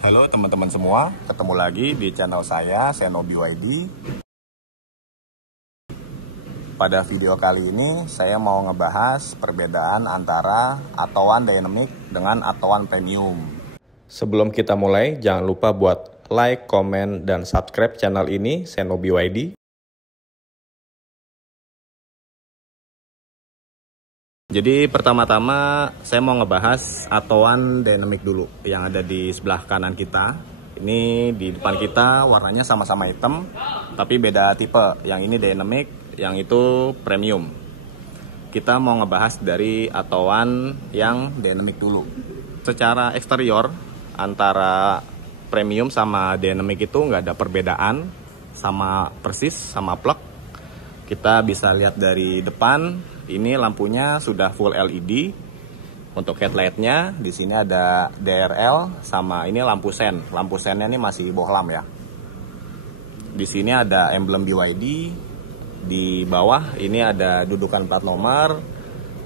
Halo teman-teman semua, ketemu lagi di channel saya, Seno BYD. Pada video kali ini, saya mau ngebahas perbedaan antara Atowan Dynamic dengan Atowan Premium. Sebelum kita mulai, jangan lupa buat like, komen, dan subscribe channel ini, Seno BYD. Jadi pertama-tama saya mau ngebahas Atowan Dynamic dulu yang ada di sebelah kanan kita. Ini di depan kita warnanya sama-sama hitam tapi beda tipe. Yang ini Dynamic, yang itu Premium. Kita mau ngebahas dari Atowan yang Dynamic dulu. Secara eksterior antara Premium sama Dynamic itu nggak ada perbedaan, sama persis sama plug. Kita bisa lihat dari depan. Ini lampunya sudah full LED. Untuk headlightnya di sini ada DRL sama ini lampu sen. Lampu sennya ini masih bohlam ya. Di sini ada emblem BYD. Di bawah ini ada dudukan plat nomor.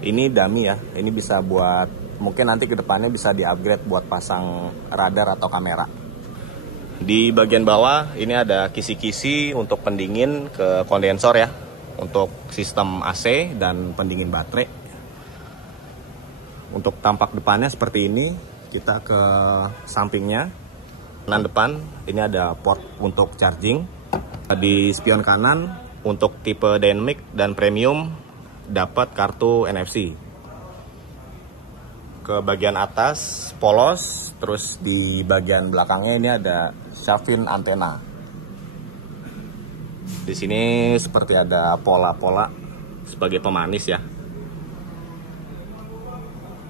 Ini dummy ya. Ini bisa buat mungkin nanti ke depannya bisa di-upgrade buat pasang radar atau kamera. Di bagian bawah ini ada kisi-kisi untuk pendingin ke kondensor ya. Untuk sistem AC dan pendingin baterai. Untuk tampak depannya seperti ini. Kita ke sampingnya. Kanan depan ini ada port untuk charging. Di spion kanan untuk tipe Dynamic dan Premium dapat kartu NFC. Ke bagian atas polos, terus di bagian belakangnya ini ada shaving antena. Di sini seperti ada pola-pola sebagai pemanis ya.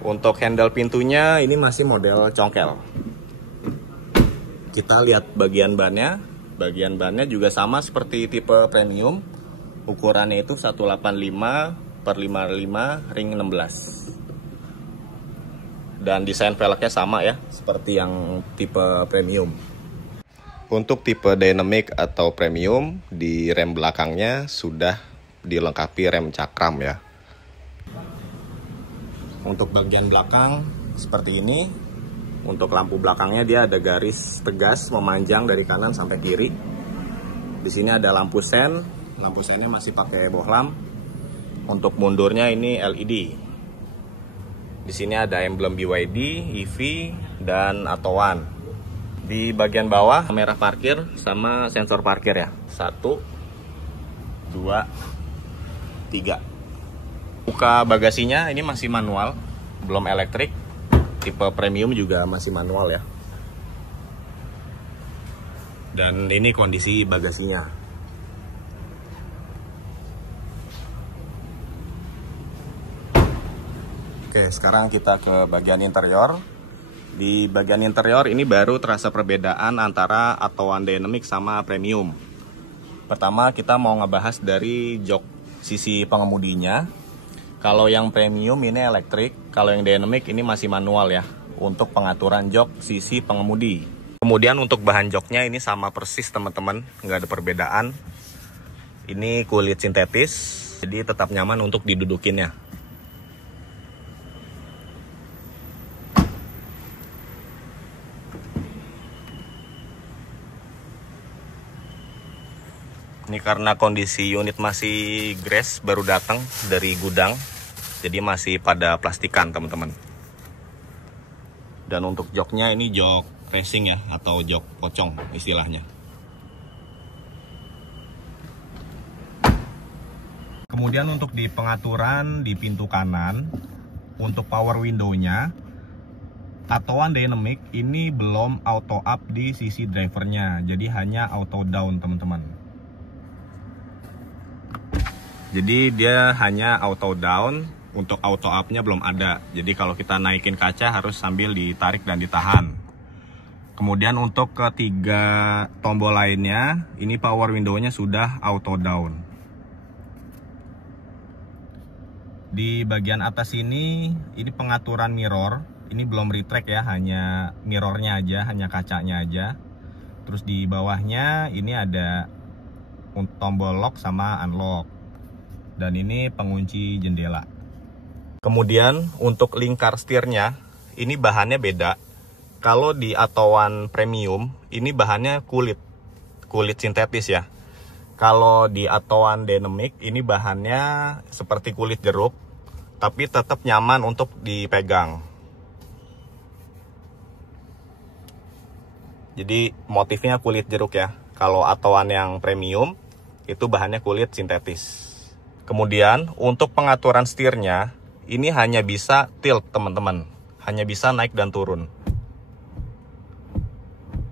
Untuk handle pintunya ini masih model congkel. Kita lihat bagian bannya. Bagian bannya juga sama seperti tipe Premium. Ukurannya itu 185/55 ring 16. Dan desain velgnya sama ya, seperti yang tipe Premium. Untuk tipe Dynamic atau Premium, di rem belakangnya sudah dilengkapi rem cakram ya. Untuk bagian belakang seperti ini. Untuk lampu belakangnya dia ada garis tegas memanjang dari kanan sampai kiri. Di sini ada lampu sen. Lampu sennya masih pakai bohlam. Untuk mundurnya ini LED. Di sini ada emblem BYD, EV, dan Atowan. Di bagian bawah kamera parkir sama sensor parkir ya. 1, 2, 3. Buka bagasinya ini masih manual, belum elektrik. Tipe Premium juga masih manual ya. Dan ini kondisi bagasinya. Oke, sekarang kita ke bagian interior. Di bagian interior ini baru terasa perbedaan antara Atowan Dynamic sama Premium. Pertama kita mau ngebahas dari jok sisi pengemudinya. Kalau yang Premium ini elektrik, kalau yang Dynamic ini masih manual ya. Untuk pengaturan jok sisi pengemudi. Kemudian untuk bahan joknya ini sama persis teman-teman, nggak ada perbedaan. Ini kulit sintetis, jadi tetap nyaman untuk didudukinnya. Ini karena kondisi unit masih grass, baru datang dari gudang, jadi masih pada plastikan teman-teman. Dan untuk joknya ini jok racing ya, atau jok pocong istilahnya. Kemudian untuk di pengaturan di pintu kanan, untuk power window-nya, Atowan Dynamic ini belum auto up di sisi drivernya, jadi hanya auto down teman-teman. Jadi dia hanya auto down, untuk auto up-nya belum ada. Jadi kalau kita naikin kaca harus sambil ditarik dan ditahan. Kemudian untuk ketiga tombol lainnya, ini power window-nya sudah auto down. Di bagian atas ini pengaturan mirror. Ini belum retract ya, hanya mirrornya aja, hanya kacanya aja. Terus di bawahnya ini ada tombol lock sama unlock. Dan ini pengunci jendela. Kemudian untuk lingkar setirnya ini bahannya beda. Kalau di Atowan Premium ini bahannya kulit sintetis ya. Kalau di Atowan Dynamic ini bahannya seperti kulit jeruk, tapi tetap nyaman untuk dipegang. Jadi motifnya kulit jeruk ya. Kalau Atowan yang premium itu bahannya kulit sintetis. Kemudian untuk pengaturan setirnya ini hanya bisa tilt teman-teman, hanya bisa naik dan turun.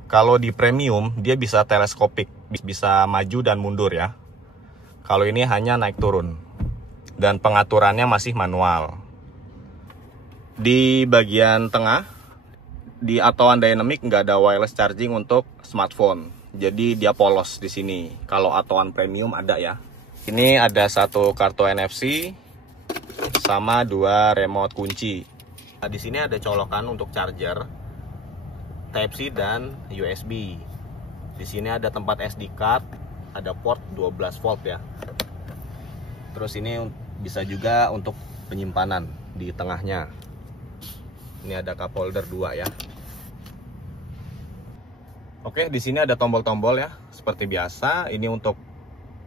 Kalau di premium dia bisa teleskopik, bisa maju dan mundur ya. Kalau ini hanya naik turun. Dan pengaturannya masih manual. Di bagian tengah, di Atowan Dynamic nggak ada wireless charging untuk smartphone. Jadi dia polos di sini. Kalau Atowan Premium ada ya. Ini ada satu kartu NFC sama 2 remote kunci. Nah, di sini ada colokan untuk charger, Type-C dan USB. Di sini ada tempat SD card, ada port 12 volt ya. Terus ini bisa juga untuk penyimpanan di tengahnya. Ini ada cup holder 2 ya. Oke, di sini ada tombol-tombol ya, seperti biasa. Ini untuk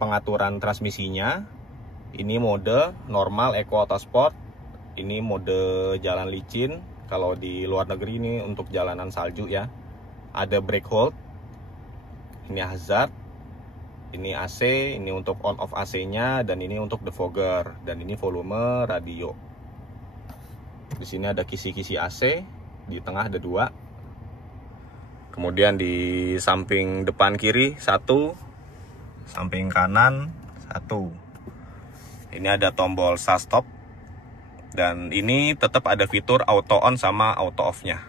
pengaturan transmisinya. Ini mode normal, eco, atau sport. Ini mode jalan licin. Kalau di luar negeri ini untuk jalanan salju ya. Ada brake hold. Ini hazard. Ini AC, ini untuk on off AC-nya, dan ini untuk defogger, dan ini volume radio. Di sini ada kisi-kisi AC, di tengah ada 2. Kemudian di samping depan kiri 1, samping kanan 1. Ini ada tombol start stop, dan ini tetap ada fitur auto on sama auto off-nya.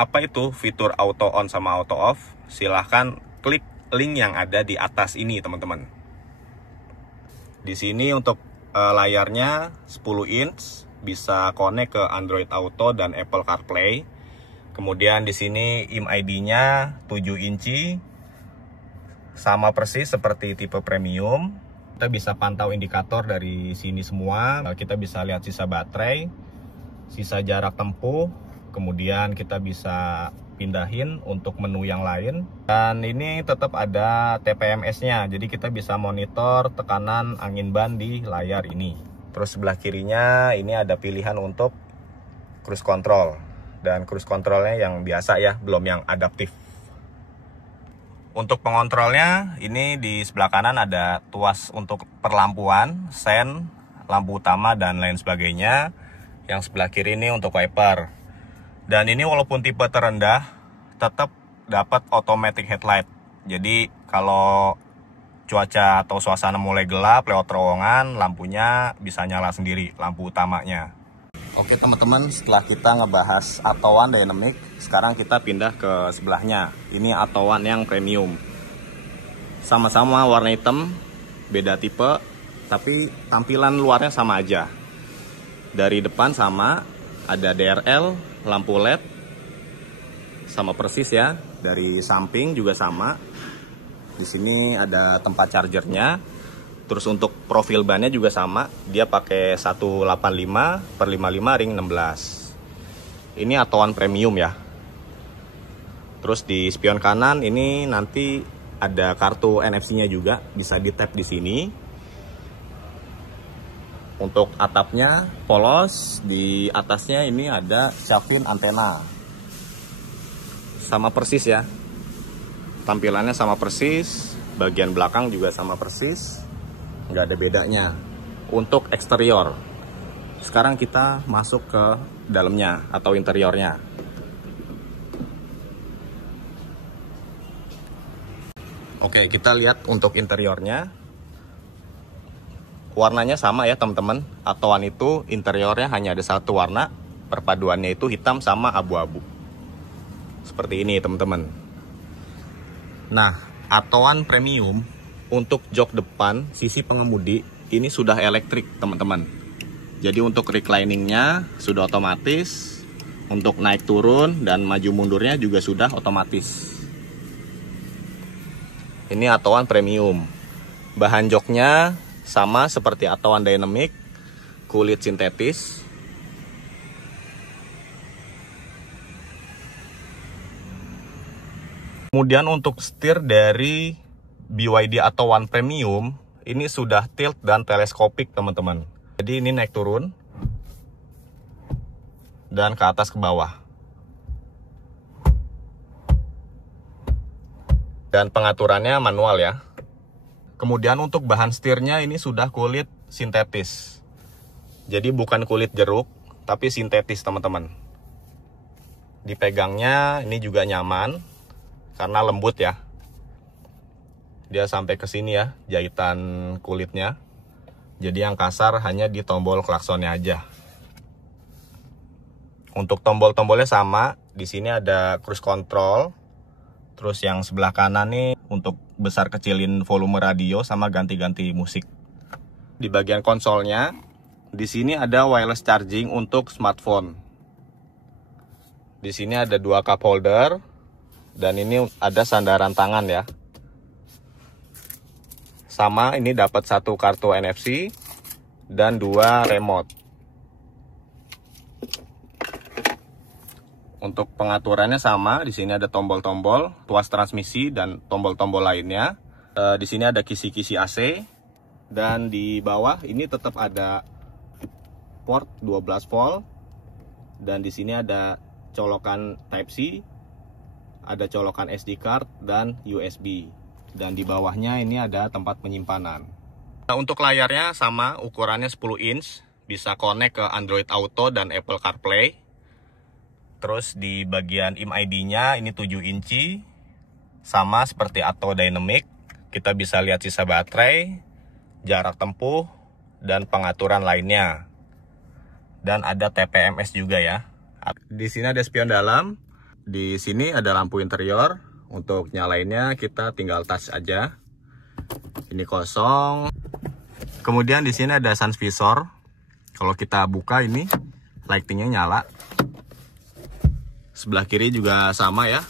Apa itu fitur auto on sama auto off? Silahkan klik link yang ada di atas ini teman-teman. Di sini untuk layarnya 10 inch, bisa connect ke Android Auto dan Apple CarPlay. Kemudian di sini IM-ID-nya 7 inci, sama persis seperti tipe premium. Kita bisa pantau indikator dari sini semua. Kita bisa lihat sisa baterai, sisa jarak tempuh, kemudian kita bisa pindahin untuk menu yang lain. Dan ini tetap ada TPMS-nya, jadi kita bisa monitor tekanan angin ban di layar ini. Terus sebelah kirinya ini ada pilihan untuk cruise control. Dan cruise controlnya yang biasa ya, belum yang adaptif. Untuk pengontrolnya, ini di sebelah kanan ada tuas untuk perlampuan, sen, lampu utama, dan lain sebagainya. Yang sebelah kiri ini untuk wiper. Dan ini walaupun tipe terendah, tetap dapat automatic headlight. Jadi kalau cuaca atau suasana mulai gelap lewat terowongan, lampunya bisa nyala sendiri, lampu utamanya. Oke teman-teman, setelah kita ngebahas Atowan Dynamic, sekarang kita pindah ke sebelahnya. Ini Atowan yang premium. Sama-sama warna hitam, beda tipe, tapi tampilan luarnya sama aja. Dari depan sama, ada DRL, lampu LED, sama persis ya. Dari samping juga sama. Di sini ada tempat chargernya. Terus untuk profil bannya juga sama, dia pakai 185/55 ring 16. Ini Atowan premium ya. Terus di spion kanan ini nanti ada kartu NFC-nya juga, bisa di tap di sini. Untuk atapnya polos, di atasnya ini ada shark-fin antena. Sama persis ya. Tampilannya sama persis, bagian belakang juga sama persis. Nggak ada bedanya. Untuk eksterior, sekarang kita masuk ke dalamnya atau interiornya. Oke, kita lihat untuk interiornya. Warnanya sama ya teman-teman. Atowan itu interiornya hanya ada satu warna, perpaduannya itu hitam sama abu-abu. Seperti ini teman-teman. Nah, Atowan premium untuk jok depan sisi pengemudi ini sudah elektrik teman-teman. Jadi untuk recliningnya sudah otomatis, untuk naik turun dan maju mundurnya juga sudah otomatis. Ini Atowan premium. Bahan joknya sama seperti Atowan Dynamic, kulit sintetis. Kemudian untuk setir dari BYD Atto1 Premium, ini sudah tilt dan teleskopik teman-teman. Jadi ini naik turun dan ke atas ke bawah. Dan pengaturannya manual ya. Kemudian untuk bahan setirnya ini sudah kulit sintetis. Jadi bukan kulit jeruk, tapi sintetis teman-teman. Dipegangnya ini juga nyaman karena lembut ya. Dia sampai ke sini ya jahitan kulitnya. Jadi yang kasar hanya di tombol klaksonnya aja. Untuk tombol-tombolnya sama. Di sini ada cruise control. Terus yang sebelah kanan nih untuk besar kecilin volume radio sama ganti-ganti musik. Di bagian konsolnya, di sini ada wireless charging untuk smartphone. Di sini ada 2 cup holder dan ini ada sandaran tangan ya. Sama ini dapat 1 kartu NFC dan 2 remote. Untuk pengaturannya sama, di sini ada tombol-tombol, tuas transmisi dan tombol-tombol lainnya. Di sini ada kisi-kisi AC dan di bawah ini tetap ada port 12 volt dan di sini ada colokan Type C, ada colokan SD card dan USB. Dan di bawahnya ini ada tempat penyimpanan. Nah, untuk layarnya sama, ukurannya 10 inch, bisa connect ke Android Auto dan Apple CarPlay. Terus di bagian IM-ID-nya ini 7 inci, sama seperti Atto Dynamic. Kita bisa lihat sisa baterai, jarak tempuh, dan pengaturan lainnya. Dan ada TPMS juga ya. Di sini ada spion dalam, di sini ada lampu interior. Untuk nyalainnya kita tinggal touch aja. Ini kosong. Kemudian di sini ada sun visor. Kalau kita buka ini lightingnya nyala. Sebelah kiri juga sama ya.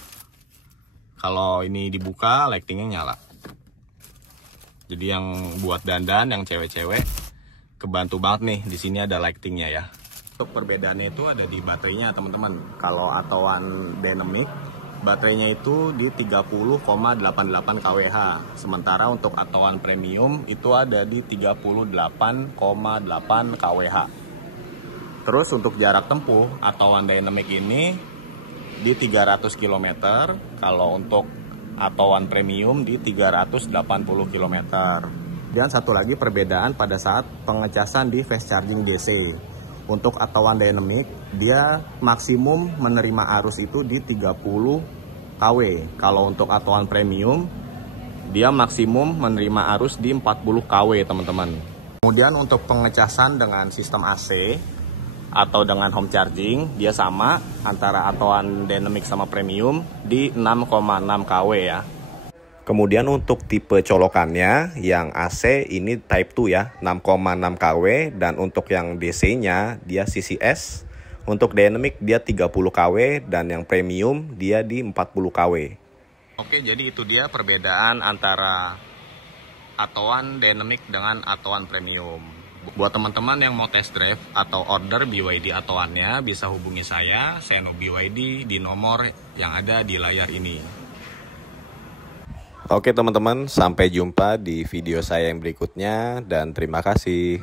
Kalau ini dibuka, lightingnya nyala. Jadi yang buat dandan, yang cewek-cewek, kebantu banget nih. Di sini ada lightingnya ya. Untuk perbedaannya itu ada di baterainya teman-teman. Kalau Atto1 Dynamic, baterainya itu di 30,88 kWh. Sementara untuk Atto1 Premium itu ada di 38,8 kWh. Terus untuk jarak tempuh, Atto1 Dynamic ini di 300 km, kalau untuk Atto1 Premium di 380 km. Dan satu lagi perbedaan pada saat pengecasan di fast charging DC. Untuk Atto1 Dynamic, dia maksimum menerima arus itu di 30 kW. Kalau untuk Atto1 Premium, dia maksimum menerima arus di 40 kW teman-teman. Kemudian untuk pengecasan dengan sistem AC atau dengan home charging, dia sama antara Atto1 Dynamic sama Premium di 6,6 kW ya. Kemudian untuk tipe colokannya, yang AC ini Type 2 ya, 6,6 kW, dan untuk yang DC-nya dia CCS. Untuk Dynamic dia 30 kW dan yang Premium dia di 40 kW. Oke, jadi itu dia perbedaan antara Atto1 Dynamic dengan Atto1 Premium. Buat teman-teman yang mau test drive atau order BYD Atto1-nya, bisa hubungi saya, Seno BYD, di nomor yang ada di layar ini. Oke teman-teman, sampai jumpa di video saya yang berikutnya dan terima kasih.